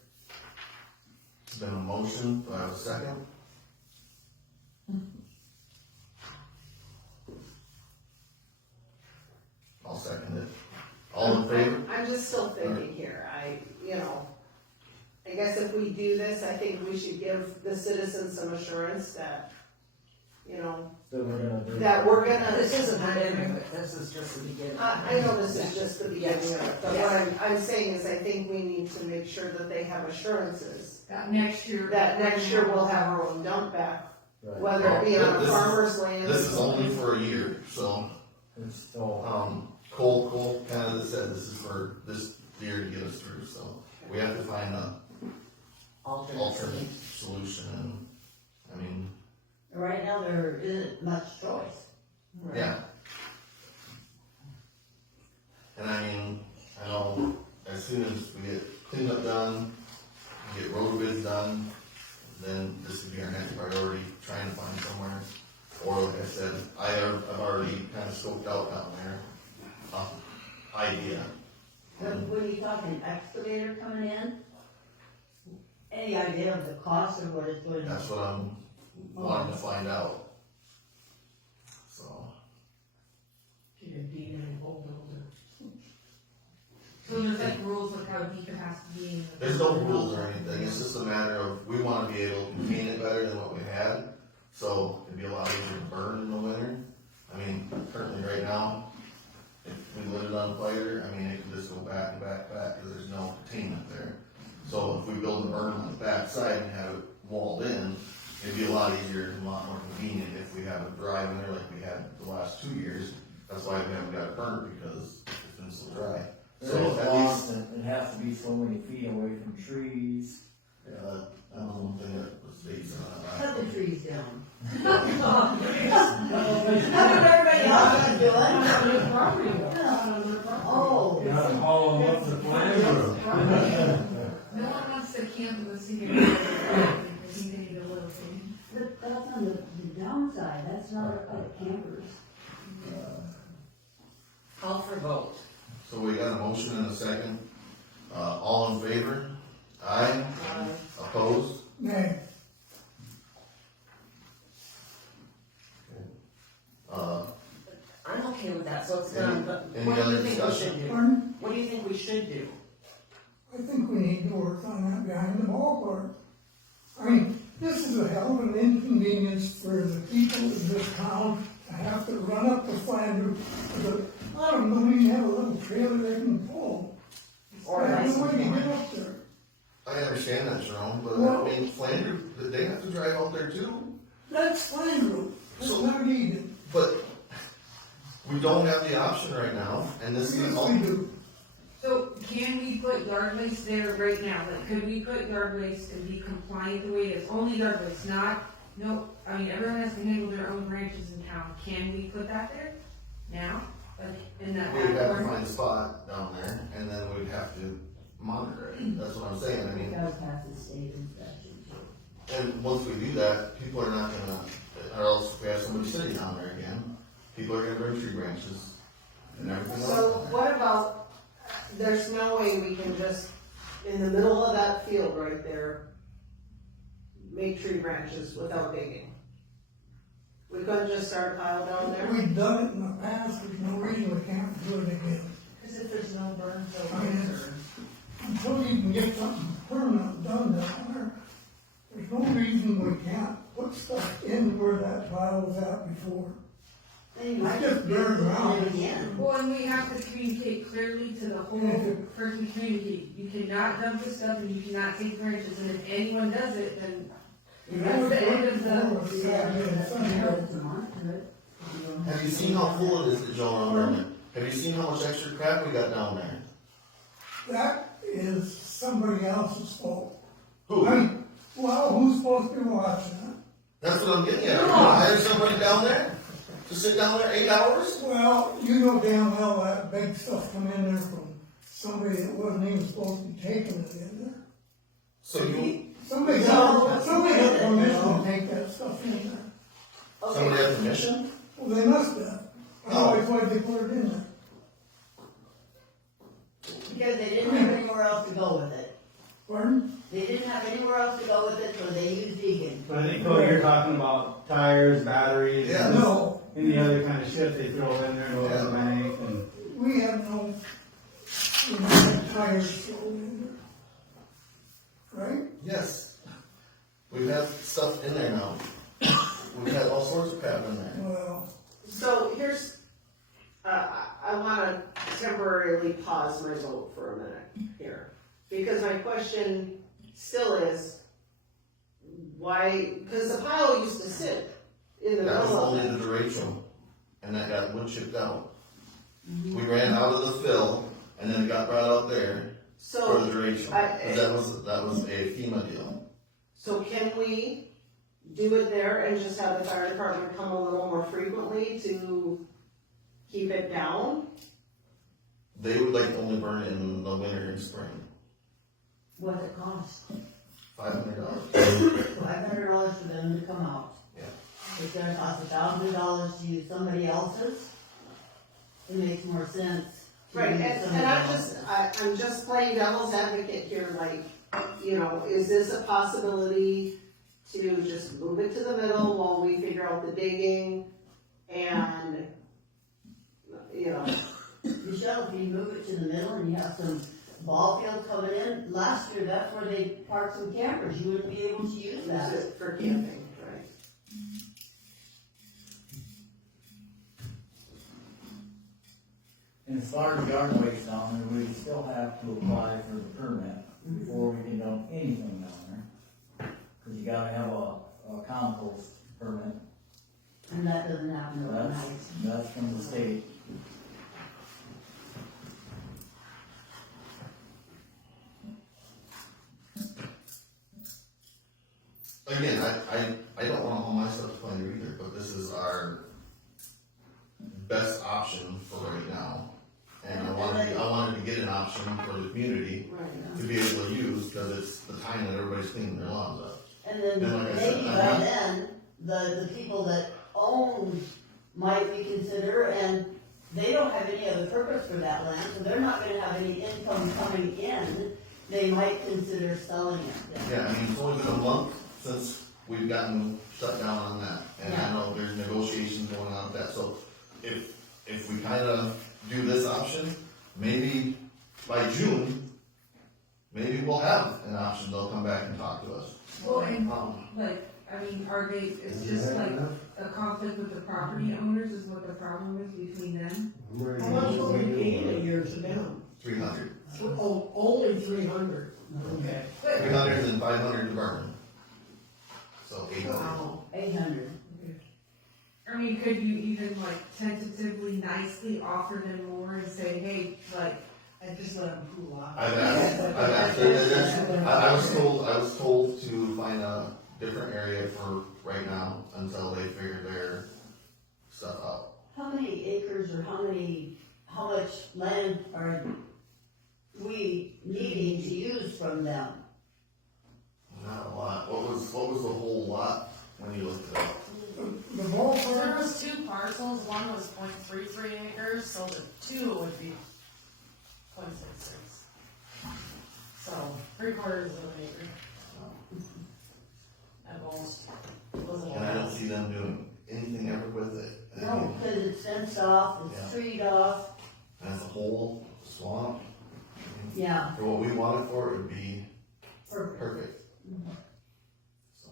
It's been a motion, do I have a second? I'll second it. All in favor? I'm just still thinking here, I guess if we do this, I think we should give the citizens some assurance that, That we're gonna do. that we're gonna. This isn't the end of it, this is just the beginning. I know this is just the beginning of it, but what I'm saying is I think we need to make sure that they have assurances that next year. that next year we'll have our own dump back, Right. whether it be on a This is- farmer's land. This is only for a year, so, It's all, Cole kinda said this is for this year to get us through, so we have to find a alternate solution, and, I mean, Right now, there isn't much choice. yeah. And I mean, I know as soon as we get cleanup done, get road bids done, then this would be our next priority, trying to find somewhere. Or like I said, I've already kind of scoped out down there, idea. When you talking excavator coming in, any idea of the cost of what it's going to? That's what I'm wanting to find out. So, Get a deed and hold over. So there's like rules of how deep it has to be. there's no rules or anything, it's just a matter of, we wanna be able to contain it better than what we had. So it'd be a lot easier to burn in the winter. I mean, currently right now, if we lit it on fire, I mean, it can just go back and back, cause there's no containment there. So if we build a burn on the back side and have it walled in, it'd be a lot easier and a lot more convenient if we have a drive in there like we had the last 2 years. That's why we haven't got it burned, because it's been so dry. there So is at lots, least, and it has to be so many feet away from trees. yeah, that was one thing that was based on that. Cut the trees down. Well, That's what everybody else is doing. on their property, on their property. Oh. You gotta haul them up the Flandreau. No one wants to camp in the city. They think they need a little thing. But that's on the downside, that's not like campers. Call for vote. So we got a motion and a second. All in favor? Aye. Opposed? Nay, I'm okay with that, so it's done, but Any what do other you think we discussion? should do? Pardon? What do you think we should do? I think we need to work on that behind the ballpark. I mean, this is a hell of an inconvenience for the people in this town to have to run up to Flanders. I don't know, we have a little trailer they can pull. Or I nice don't know way to one. get up there. I understand that, Jerome, but Well- I mean, Flanders, they have to drive out there too. That's Flanders, that's not needed. But we don't have the option right now, and this is Yes, all. we do. So can we put yard waste there right now? Like, could we put yard waste and be compliant the way it is? Only yard waste, not, no, I mean, everyone has to handle their own branches in town. Can we put that there now? Like, in that We'd have to corner? find a spot down there, and then we'd have to monitor it, that's what I'm saying, I mean, Does have to state inspection too. and once we do that, people are not gonna, or else if we have somebody sitting down there again, people are gonna bring tree branches and everything else. So down there. what about, there's no way we can just, in the middle of that field right there, make tree branches without digging? We couldn't just start a pile down there? We've done it in the past, there's no reason we can't do it again. Cause if there's no burn I filters mean, or. Until you can get something permanent done down there, there's no reason we can't put stuff in where that pile was at before. Then you might It's just just bare do ground. it again. Well, and we have to communicate clearly to the whole freaking community. You cannot dump this stuff and you cannot take branches, and if anyone does it, then that's the end of the. Yeah, that's what happens to monitor it. You don't Have you seen how full it is, Joe, around there? Have you seen how much extra crap we got down there? That is somebody else's fault. Who? I mean, well, who's supposed to be watching it? That's what I'm getting at, are we gonna hire somebody down there to sit down there 8 hours? Well, you know damn well that big stuff come in there from somebody that wasn't even supposed to be taking it in there. So you, Somebody got permission to take that stuff in there. somebody has permission? Well, they must have. Otherwise, why'd they put it in there? Because they didn't have anywhere else to go with it. Pardon? They didn't have anywhere else to go with it, so they used Egan. But I think, Cody, you're talking about tires, batteries, Yeah. and No, any other kind of shit they throw in there, over the bank, and. we have no, tires thrown in there. Right? Yes. We have stuff in there now. We've had all sorts of crap in there. Well, So here's, I wanna temporarily pause my vote for a minute here. Because my question still is, why, because the pile used to sit in the That was middle only of it. the derecho, and that got wood chipped out. We ran out of the fill, and then it got brought out there for So, the derecho. I- That was a FEMA deal. so can we do it there and just have the fire department come a little more frequently to keep it down? They would like only burn it in the winter and spring. What's it cost? $500. $500 for them to come out. Yeah. It's gonna cost $1,000 to use somebody else's. It makes more sense. to Right, use and somebody I'm else's. I'm just playing devil's advocate here, like, you know, is this a possibility to just move it to the middle while we figure out the digging and, you know, Michelle, if you move it to the middle and you have some ball fields coming in, last year, that's where they parked some campers, you wouldn't be able to use use that. it for camping, right? And as far as yard waste down there, we still have to apply for the permit before we can dump anything down there. Cause you gotta have a compost permit, And that doesn't happen overnight. that's from the state. Again, I don't wanna haul my stuff to Flanders either, but this is our best option for right now. And I wanted to get an option for the community Right. to be able to use, cause it's the time that everybody's cleaning their lawns up. And then And like I said, maybe I'm by not- then, the people that own might reconsider, and they don't have any other purpose for that land, so they're not gonna have any income coming in. They might consider selling it. Yeah, I mean, it's only been a month since we've gotten shut down on that, and I Yeah. know there's negotiations going on with that, so if if we kinda do this option, maybe by June, maybe we'll have an option, they'll come back and talk to us. Well, and Um, like, I mean, are they, it's just like a conflict with the property owners is what the problem is between them? How much will we pay a year to them? 300. Oh, only 300. Okay. But, 300 and 500 to burn. So 800. Wow, 800. I mean, could you even like tentatively, nicely offer them more and say, hey, like, I just let them cool off. I've asked, I was told to find a different area for right now until they figure their stuff out. How many acres or how much land are we needing to use from them? Not a lot. What was the whole lot when you looked it up? The There ballpark, was 2 parcels, one was 0.33 acres, so the 2 would be 0.66. So, 3/4 of an acre. At most. It wasn't a And I don't lot. see them doing anything ever with it. I No, mean, because it's fenced off, it's Yeah. treed off, as a whole swamp. yeah, For what we want it for, it would be perfect. perfect. So,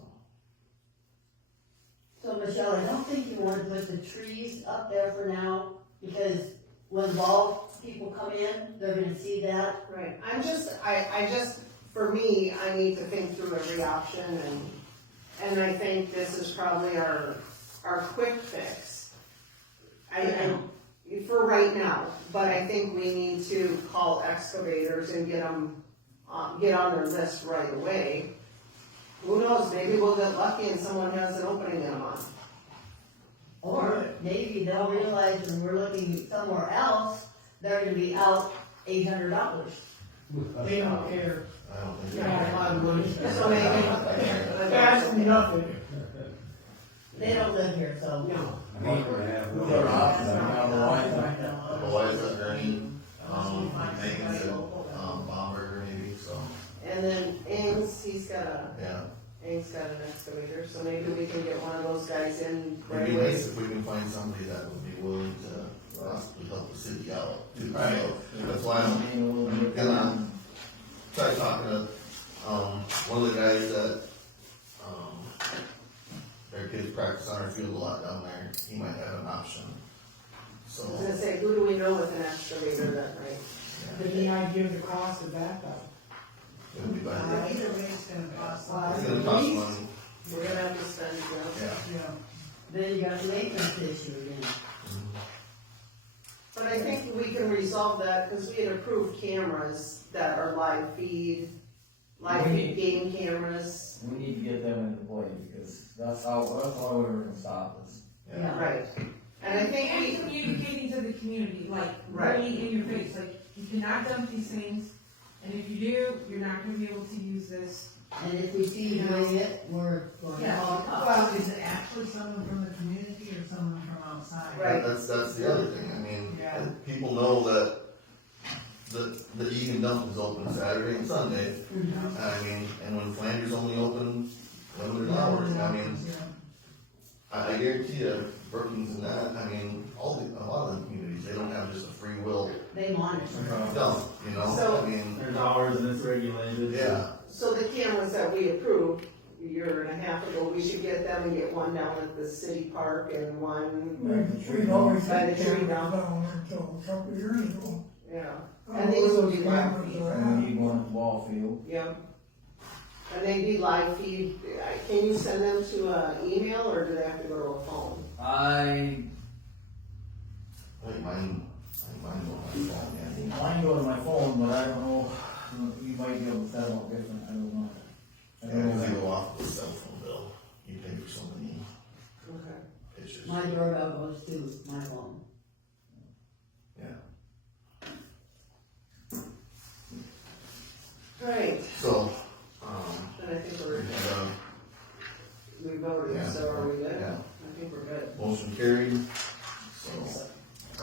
So Michelle, I don't think you want to put the trees up there for now, because when ball people come in, they're gonna see that. Right, I just, for me, I need to think through every option and I think this is probably our quick fix. For right now, but I think we need to call excavators and get them, get on their list right away. Who knows, maybe we'll get lucky and someone has an opening in a month. Or maybe they'll realize when we're looking somewhere else, they're gonna be out $800. They don't care. I don't think. They got a lot of money. So maybe. That's nothing. They don't live here, so. No. Who's our option? I don't know why. Otherwise, Ernie, Megan said, Bomberger maybe, so, And then Ames, he's got yeah. an excavator, so maybe we can get one of those guys in It'd right be away. nice if we can find somebody that would be willing to possibly help the city out too. Right. So that's why I'm gonna try talking to, one of the guys that, their kids practice on our field a lot down there. He might have an option. So, I was gonna say, who do we know with an excavator that, right? Any idea the cost of that though? it would be better. Either way, it's gonna cost. It's gonna cost money, We're gonna have to spend, yeah. Yeah. Then you got the maintenance issue again. But I think we can resolve that, because we had approved cameras that are live feed game cameras. We need to get them into play, because that's how we're gonna stop this. Yeah. Right. And I think and we, communicating to the community, like, Right. really in your face, like, you cannot dump these things, and if you do, you're not gonna be able to use this. And if we see you doing it, we're going to Yeah, call cops. well, is it actually someone from the community or someone from outside? Right. That's the other thing, I mean, Yeah. people know that the Egan dump is open Saturday and Sunday. I mean, and when Flanders only open limited hours, I mean, I guarantee you, Brookings and that, I mean, a lot of the communities, they don't have just a free will They monitor. dump, you know, So- I mean, There's hours and it's regulated. yeah. so the cameras that we approved a year and a half ago, we should get them and get one down at the city park and one, we've always By had the tree cameras down. down there until a couple of years ago. yeah. I And don't these know will where be those live cameras feed. are We at. need one at the ball field. Yep. And they'd be live feed, can you send them to an email or do they have to go to a phone? I Like mine go on my phone, yeah. mine go to my phone, but I don't know, you might be able to set them up different, I don't know. I don't Because you know. go off with a cell phone bill, you pay for so many Okay. pictures. My doorbell goes to my phone. Yeah, Right, so, and I think we're, we have we voted, Yeah. so are we good? Yeah. I think we're good. a motion carried, so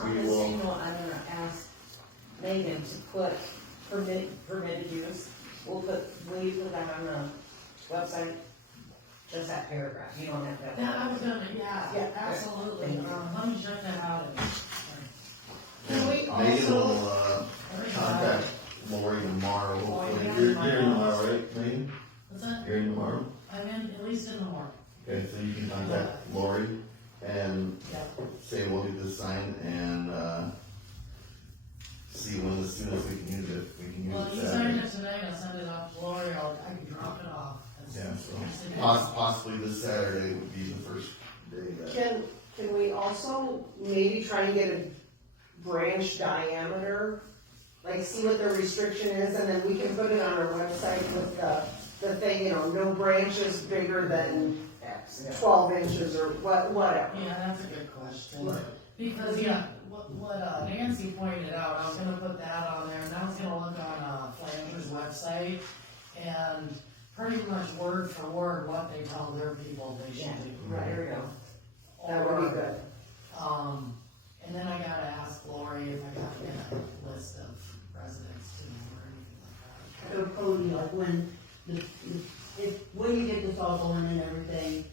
On we the will, same note, I'm gonna ask Megan to put permitted use, will you put that on the website? Just that paragraph, you don't have to. Yeah, I was gonna, yeah, Yeah. absolutely, let me check that out. Megan will, also, contact Lori tomorrow, Oh, hopefully. yeah, You're in tomorrow. tomorrow, right, Megan? what's that? You're in tomorrow? I'm in, at least in the morning. Okay, so you can contact Lori and Yeah. say we'll get this signed and, see when the soonest we can use it. We can Well, use you it sign Saturday. it tonight, I'll send it off to Lori, I can drop it off. Yeah, so possibly this Saturday would be the first day that. Can we also maybe try and get a branch diameter? Like, see what the restriction is, and then we can put it on our website with the thing, no branches bigger than 12 inches or whatever. Yeah, that's a good question. Because, yeah, what Nancy pointed out, I was gonna put that on there, and I was gonna look on, Flanders' website, and pretty much word for word what they tell their people they should do. Right, there we go. That would be good. And then I gotta ask Lori if I gotta get a list of residents to know or anything like that. So Cody, like when you get this all going and everything,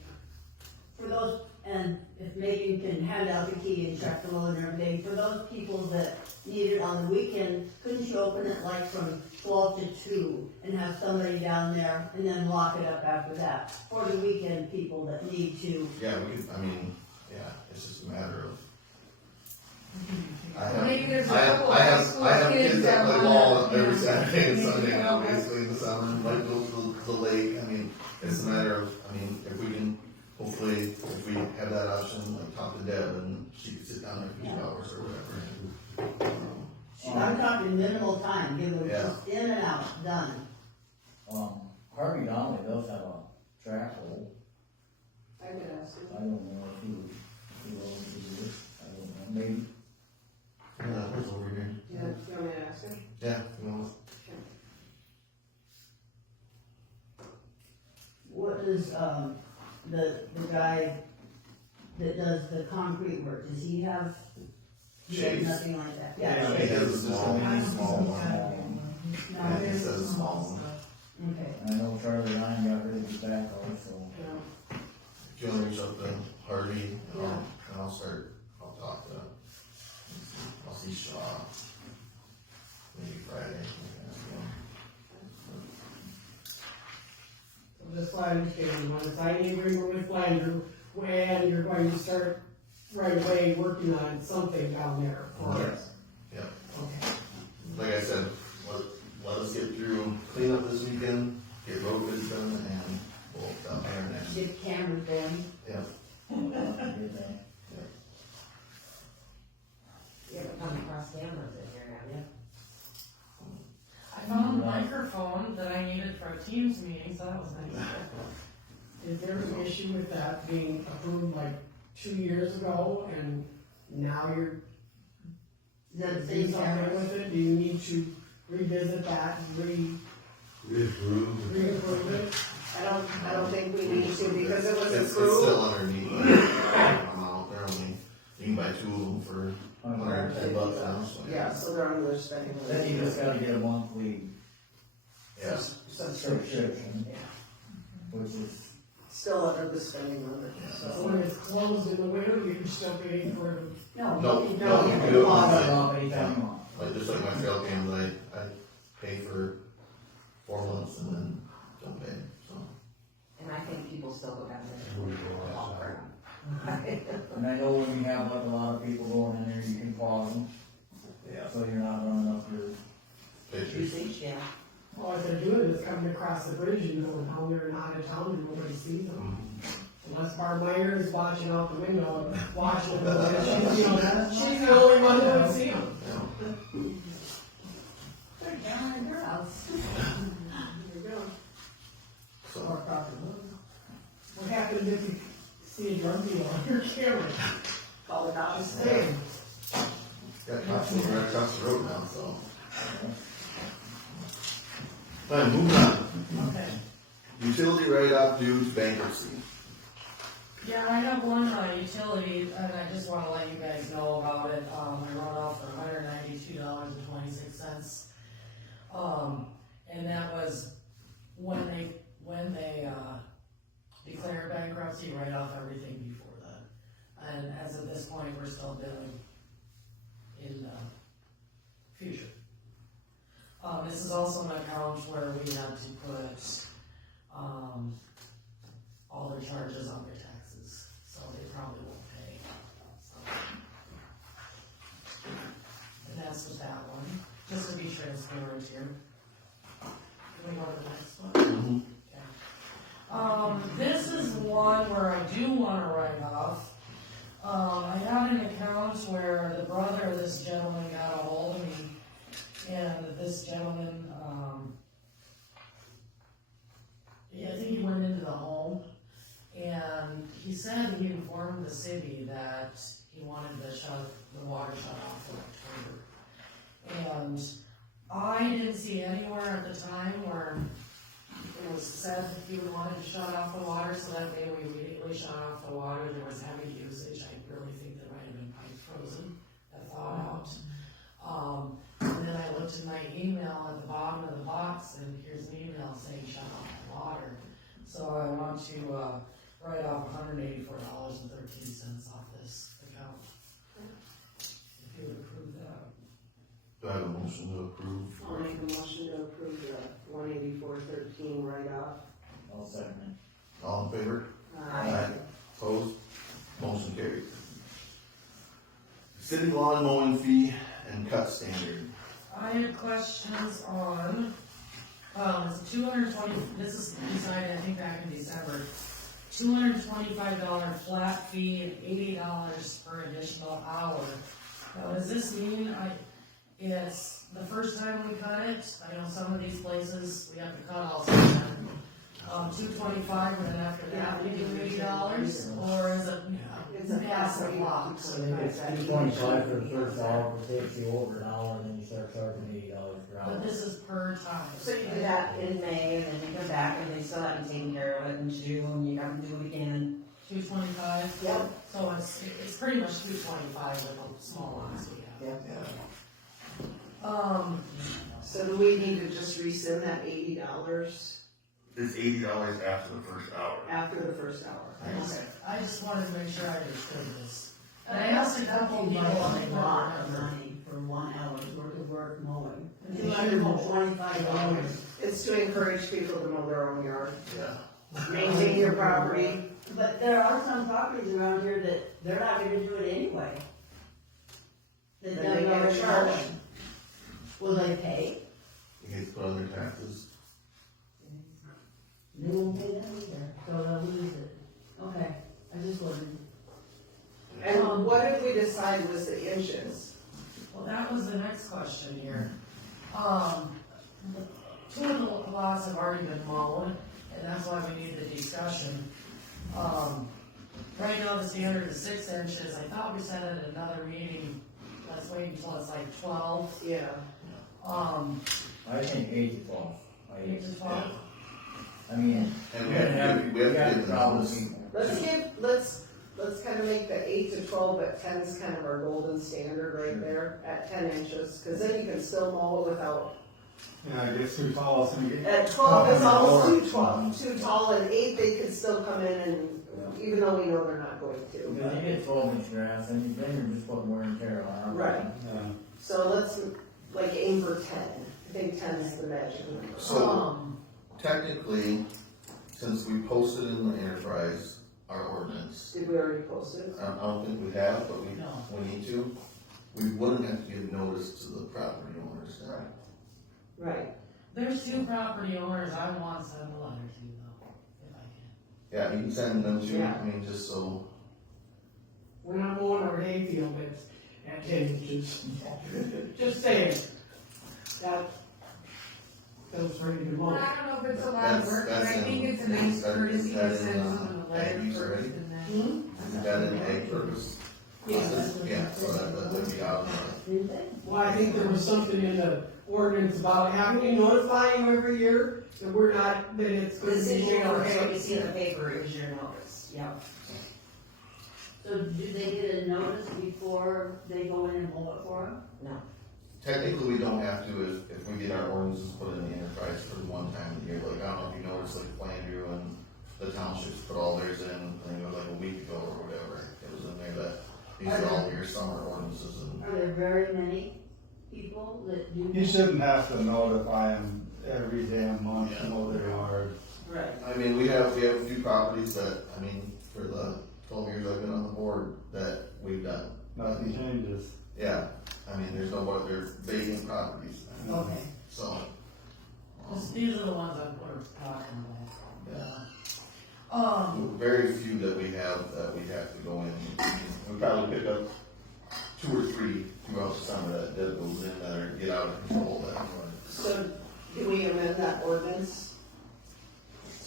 for those, and if Megan can hand out the key and check the load and everything, for those people that need it on the weekend, couldn't you open it like from 12 to 2 and have somebody down there and then lock it up after that? For the weekend people that need to. Yeah, we could, it's just a matter of. Maybe there's a I couple have high school kids kids that that play wanna- ball every yeah, Saturday and maybe Sunday now, that- basically in the summer, like go to the lake, it's a matter of, if we can, hopefully, if we have that option, like talk to Deb and she could sit down there for 2 hours or whatever. I'm talking minimal time, give them Yeah. just in and out, done. Harvey Donnelly does have a track hole. I could ask I don't know if he will do this, I don't know, maybe. Yeah, it's over here. Yeah, do you want me to ask him? Yeah, What does, the guy that does the concrete work, does he have Chase. nothing like that? Yeah, he has a small one. No, Yeah, he there's- says small one. Okay. I know Charlie Ryan got rid of his backhoe, so. If you wanna reach out to Harvey, and I'll talk to, I'll see Shaw, maybe Friday. So just so I understand, you want to sign the agreement with Flanders, and you're going to start right away working on something down there for us. Yep. Okay. Like I said, let us get through cleanup this weekend, get road bids done, and we'll down there next. Get cameras going. Yep. Good thing. You haven't come across cameras in here, have you? I found a microphone that I needed for a Teams meeting, so that was nice. Is there an issue with that being approved like 2 years ago, and now you're Is that the doing same something cameras? with it? Do you need to revisit that, reapprove it? I don't think we need to, because it was It's approved. still underneath the amount, they're only, you can buy 2 of them for $110 now, so. Yeah, so they're under their spending limit. Then you just gotta get a monthly Yeah. subscription, which is, Still under the spending limit, So so. when it's closed in the winter, you can still pay for it. No. No, you no, don't. you You do it can monthly. off anytime you want. Like, just like my trail cams, I pay for 4 months and then don't pay, so. And I think people still go down there. Walk around. And I know when you have like a lot of people going in there, you can pause them, Yeah. so you're not running up your. Pictures. Usage, yeah. All they're doing is coming across the bridge and going down there and out of town and nobody sees them. Unless Barb Meyer is watching out the window and watching them, she's the only one that would see them. Yeah. They're down in your house. There you go. So, What happens if you see a drug dealer on your camera? Call the cops. Just saying. got cops moving right across the road now, so. Alright, moving on. Okay. Utility write-off due to bankruptcy. Yeah, I have one, utility, and I just wanna let you guys know about it, I wrote off for $192.26. And that was when they declared bankruptcy, write off everything before that. And as of this point, we're still billing in, future. This is also an account where we had to put, all their charges on their taxes, so they probably won't pay, so. And that's with that one, just to be transparent here. Can we go to the next one? Okay. This is one where I do wanna write off. I had an account where the brother of this gentleman got a hold of me, and this gentleman, I think he went into the home, and he said he informed the city that he wanted the water shut off in October. And I didn't see anywhere at the time where it was said that he wanted to shut off the water, so that day we immediately shut off the water. There was heavy usage. I really think there might have been pipe frozen that thawed out. And then I looked in my email at the bottom of the box, and here's an email saying shut off the water. So I want to write off $184.13 off this account. If you would approve that. Do I have a motion to approve? I'll make a motion to approve the 184.13 write-off. I'll second it. All in favor? Opposed? Motion carried. City lawn mowing fee and cut standard. I had questions on, it's 220, this is decided, I think, back in December. $225 flat fee and $80 per additional hour. Now, does this mean it's the first time we cut it? I know some of these places, we have to cut all season. $225, and then after that, we do $80, or is it? It's a passive block. I think it's $225 for the first hour, it takes you over an hour, and then you start charging $80 per hour. But this is per time. So you do that in May, and then you come back, and they still haven't taken care of it in June, you gotta do it again. $225? Yep. So it's pretty much $225 with the small ones we have. Yep. So do we need to just rescind that $80 It's $80 after the first hour. after the first hour? I just wanted to make sure I understood this. And I asked a couple people, That's and they a lot weren't of remember. money for 1 hour's worth of work mowing. $225. It's to encourage people to mow their own yard. Yeah. Maintain your property. But there are some properties around here that they're not gonna do it anyway. That Then they're they gonna get a charge. charge. Will they pay? You get to put on their taxes. They won't pay that either, so they'll lose it. Okay, I just wondered. And what did we decide was the inches? Well, that was the next question here. Two of the lots have already been mowed, and that's why we need the discussion. Right now, the standard is 6 inches. I thought we said at another meeting, let's wait until it's like 12. Yeah. I think 8 to 12. 8 to 12. I mean, And we have we have to give the notice. Let's kind of make the 8 to 12, but 10 is kind of our golden standard right there at 10 inches, because then you can still mow it without. Yeah, I guess too tall, so you. At 12 is almost too tall, and 8 they could still come in and, even though we know they're not going to. because you get 12-inch grass, and then you're just putting wear and tear on it. Right. So let's, like, aim for 10. I think 10 is the magic number. So technically, since we posted in the enterprise our ordinance, Did we already post it? I don't think we have, but No. we need to. We wouldn't have to give notice to the property owners then. Right. There's 2 property owners I want to send a letter to, though, if I can. Yeah, you can send them to, Yeah. I mean, just so. We're not mowing our hayfield at 10 inches. Just saying. That was ready to Well, mow. I don't know if it's a lot of work, but I That's think in- it's a nice that is- courtesy that to is send in, someone a letter ag use first already? and then. Is that an egg purpose? Yeah. Yeah, so that would be out. Didn't they? Well, I think there was something in the ordinance about having to notify you every year that we're not, that it's going This to is be your mowed. notice, what you see in the paper is your notice, yep. So do they get a notice before they go in and mow it for them? No. Technically, we don't have to if we get our ordinances put in the enterprise for one time a year. Like, I don't know if you noticed, like, Plainview and the townships put all theirs in, I think it was like a week ago or whatever. It was in there that these are all your summer ordinances and Are there very many? people that do? You shouldn't have to notify them every damn month to mow their yard. Right. I mean, we have a few properties that, I mean, for the 12 years I've been on the board, that we've done. Nothing changes. Yeah, I mean, there's no more, they're vacant properties, Okay. so. These are the ones I'm talking about. Very few that we have to go in. We probably pick up 2 or 3 throughout the summer that goes in that are get out of control that. So, can we amend that ordinance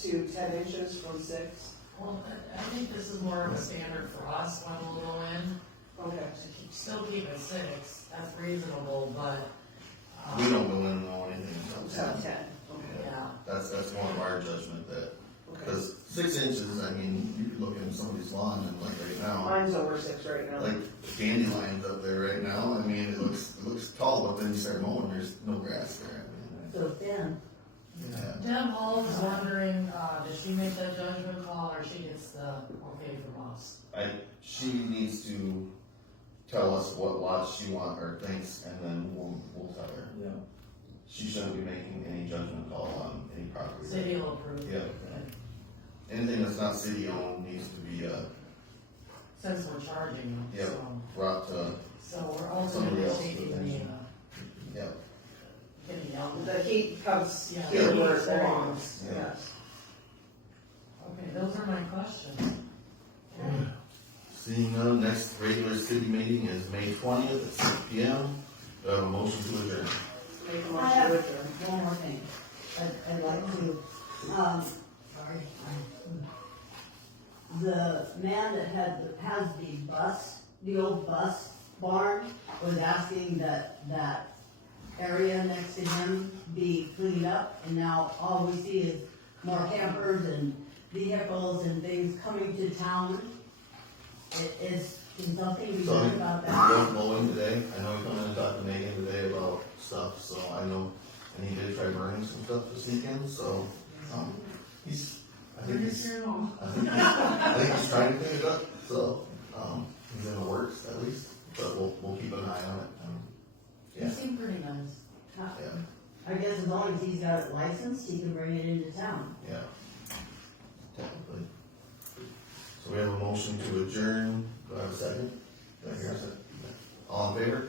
to 10 inches from 6? Well, I think this is more of a standard for us when we'll go in. Okay. Still keep it 6, that's reasonable, but, We don't go in and know anything until So 10. 10, okay. yeah. That's more of our judgment that, Okay. because 6 inches, I mean, you could look in somebody's lawn and like right now, Mine's over 6 right now. like dandelions up there right now, I mean, it looks tall, but then you start mowing, there's no grass there. So then, Yeah. Deb Hall was wondering, does she make that judgment call or she gets the okay from us? She needs to tell us what lots she wants or thinks, and then we'll tell her. Yeah. She shouldn't be making any judgment call on any property. City will approve. Yeah. Anything that's not city owned needs to be, Since we're charging them, Yeah. so. brought to, So we're Somebody ultimately else's taking the, attention. yeah. getting the element. The heat comes Yeah. here where it Yeah. belongs, Yeah. yes. Okay, those are my questions. Seeing none, next regular city meeting is May 20th at 6 p.m. Do I have a motion to adjourn? Make a I motion have to adjourn. one more thing. I'd like to, sorry. The man that has the bus, the old bus barn, was asking that area next to him be cleaned up, and now all we see is more campers and vehicles and things coming to town. Can something be So, done about he's that? going mowing today, I know he come in and talked to Megan today about stuff, so I know, and he did try burning some stuff this weekend, so, I think he's trying to clean it up, so, he's in the works at least, but we'll keep an eye on it. You seem pretty nice. Yeah, I guess as long as he's got it licensed, he can bring it into town. yeah, technically. So we have a motion to adjourn, do I have a second? Do I hear a second? All in favor?